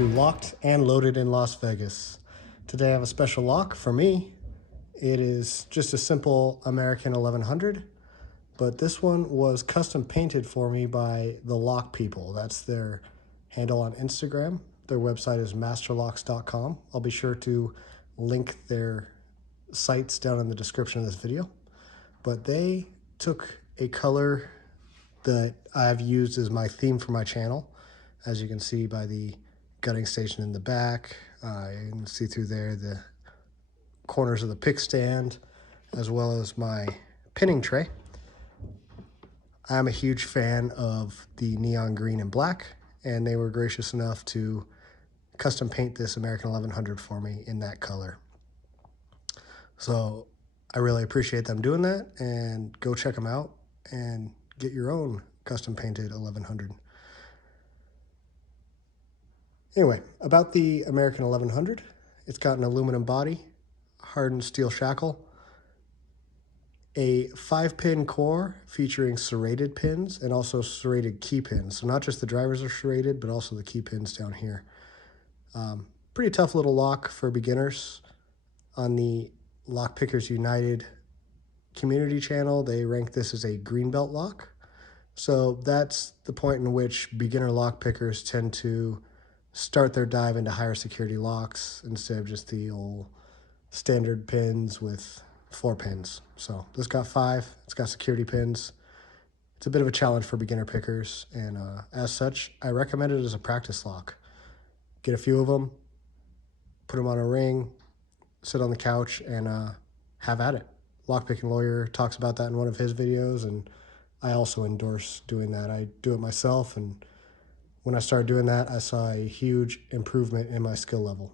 to Locked and Loaded in Las Vegas. Today I have a special lock for me. It is just a simple American 1100, but this one was custom painted for me by the Lock People. That's their handle on Instagram. Their website is masterlocks.com. I'll be sure to link their sites down in the description of this video. But they took a color that I've used as my theme for my channel. As you can see by the gutting station in the back, you can see through there the corners of the pick stand, as well as my pinning tray. I'm a huge fan of the neon green and black, and they were gracious enough to custom paint this American 1100 for me in that color. So I really appreciate them doing that, and go check them out and get your own custom painted 1100. Anyway, about the American 1100, it's got an aluminum body, hardened steel shackle, a 5-pin core featuring serrated pins and also serrated key pins. So not just the drivers are serrated, but also the key pins down here. Pretty tough little lock for beginners. On the Lock Pickers United community channel, they rank this as a green belt lock. So that's the point in which beginner lock pickers tend to start their dive into higher security locks instead of just the old standard pins with 4 pins. So this got 5, it's got security pins. It's a bit of a challenge for beginner pickers, and as such, I recommend it as a practice lock. Get a few of them, put them on a ring, sit on the couch, and have at it. Lockpicking Lawyer talks about that in one of his videos, and I also endorse doing that. I do it myself, and when I started doing that, I saw a huge improvement in my skill level.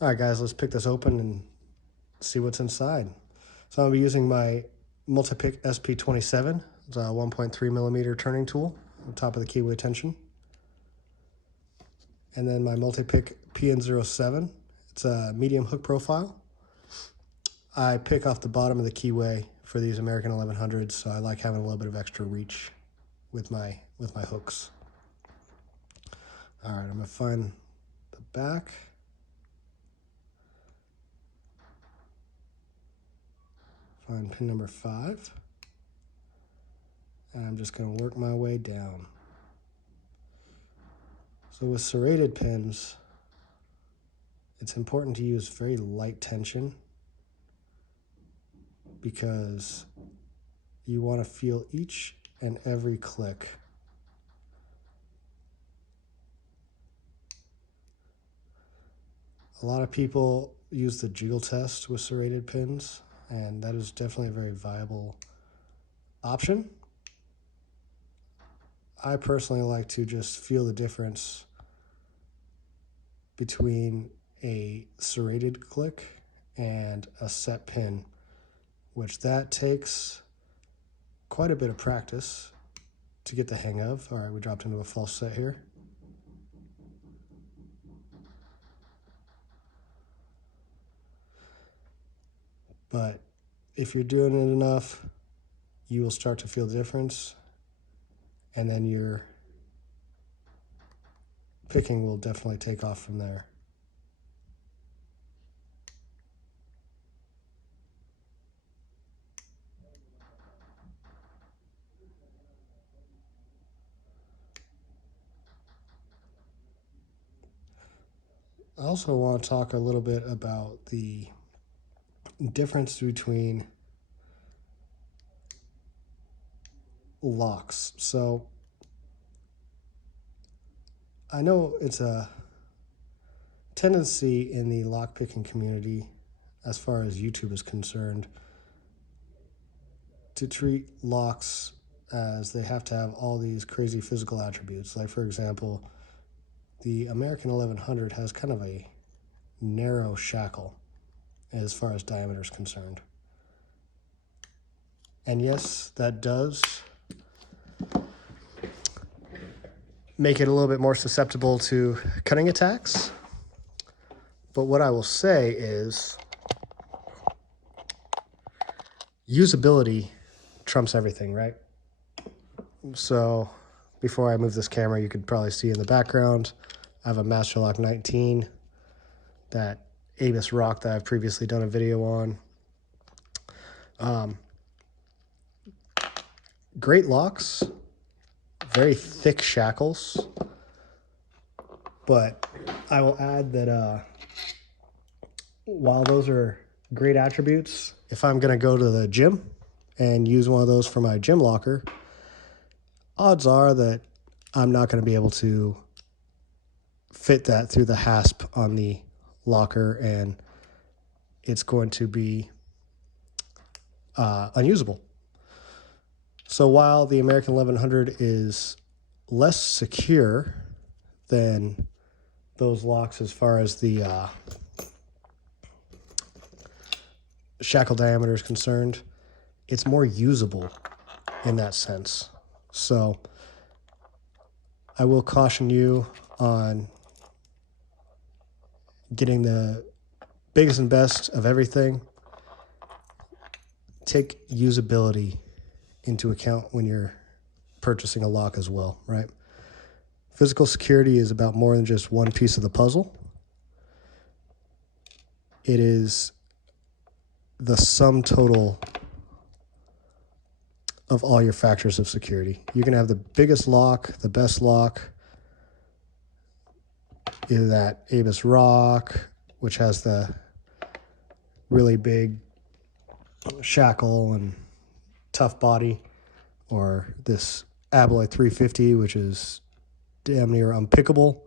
All right, guys, let's pick this open and see what's inside. So I'll be using my Multipick SP27. It's a 1.3 millimeter turning tool on top of the keyway tension. And then my Multipick PN07. It's a medium hook profile. I pick off the bottom of the keyway for these American 1100s, so I like having a little bit of extra reach with my hooks. All right, I'm gonna find the back. Find pin number 5. And I'm just gonna work my way down. So with serrated pins, it's important to use very light tension because you want to feel each and every click. A lot of people use the jiggle test with serrated pins, and that is definitely a very viable option. I personally like to just feel the difference between a serrated click and a set pin, which that takes quite a bit of practice to get the hang of. All right, we dropped into a false set here. But if you're doing it enough, you will start to feel the difference, and then your picking will definitely take off from there. I also want to talk a little bit about the difference between locks. So I know it's a tendency in the lockpicking community, as far as YouTube is concerned, to treat locks as they have to have all these crazy physical attributes. Like, for example, the American 1100 has kind of a narrow shackle as far as diameter is concerned. And yes, that does make it a little bit more susceptible to cutting attacks. But what I will say is usability trumps everything, right? So before I move this camera, you could probably see in the background, I have a Master Lock 19, that Abus Rock that I've previously done a video on. Great locks, very thick shackles, but I will add that while those are great attributes, if I'm going to go to the gym and use one of those for my gym locker, odds are that I'm not going to be able to fit that through the hasp on the locker, and it's going to be unusable. So while the American 1100 is less secure than those locks as far as the shackle diameter is concerned, it's more usable in that sense. So I will caution you on getting the biggest and best of everything. Take usability into account when you're purchasing a lock as well, right? Physical security is about more than just one piece of the puzzle. It is the sum total of all your factors of security. You can have the biggest lock, the best lock, either that Abus Rock, which has the really big shackle and tough body, or this Alloy 350, which is damn near unpickable,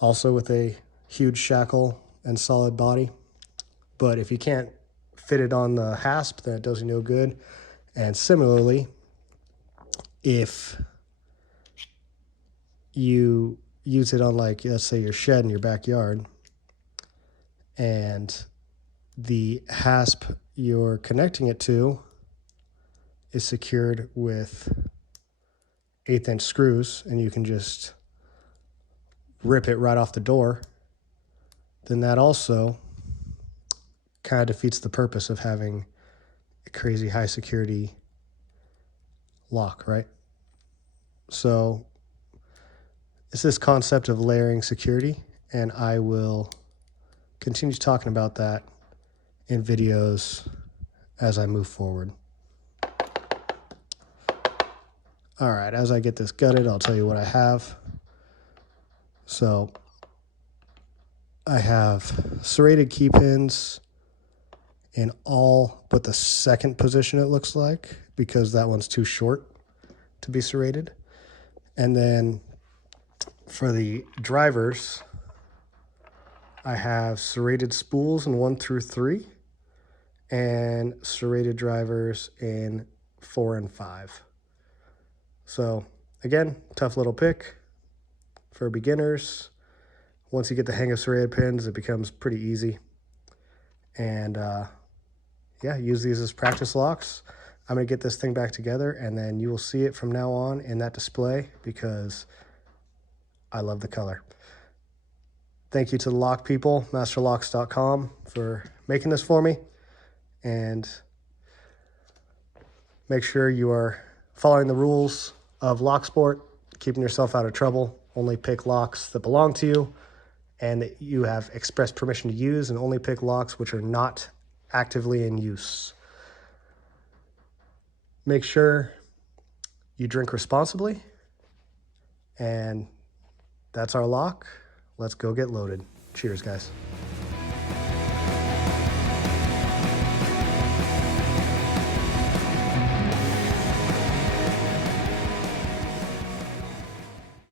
also with a huge shackle and solid body. But if you can't fit it on the hasp, then it does you no good. And similarly, if you use it on, like, let's say your shed in your backyard, and the hasp you're connecting it to is secured with 1/8" screws, and you can just rip it right off the door, then that also kind of defeats the purpose of having a crazy high security lock, right? So it's this concept of layering security, and I will continue talking about that in videos as I move forward. All right, as I get this gutted, I'll tell you what I have. So I have serrated key pins in all but the second position, it looks like, because that one's too short to be serrated. And then for the drivers, I have serrated spools in 1 through 3 and serrated drivers in 4 and 5. So again, tough little pick for beginners. Once you get the hang of serrated pins, it becomes pretty easy. And yeah, use these as practice locks. I'm going to get this thing back together, and then you will see it from now on in that display because I love the color. Thank you to the lock people, masterlocks.com, for making this for me. And make sure you are following the rules of lock sport, keeping yourself out of trouble. Only pick locks that belong to you and that you have express permission to use, and only pick locks which are not actively in use. Make sure you drink responsibly, and that's our lock. Let's go get loaded. Cheers, guys.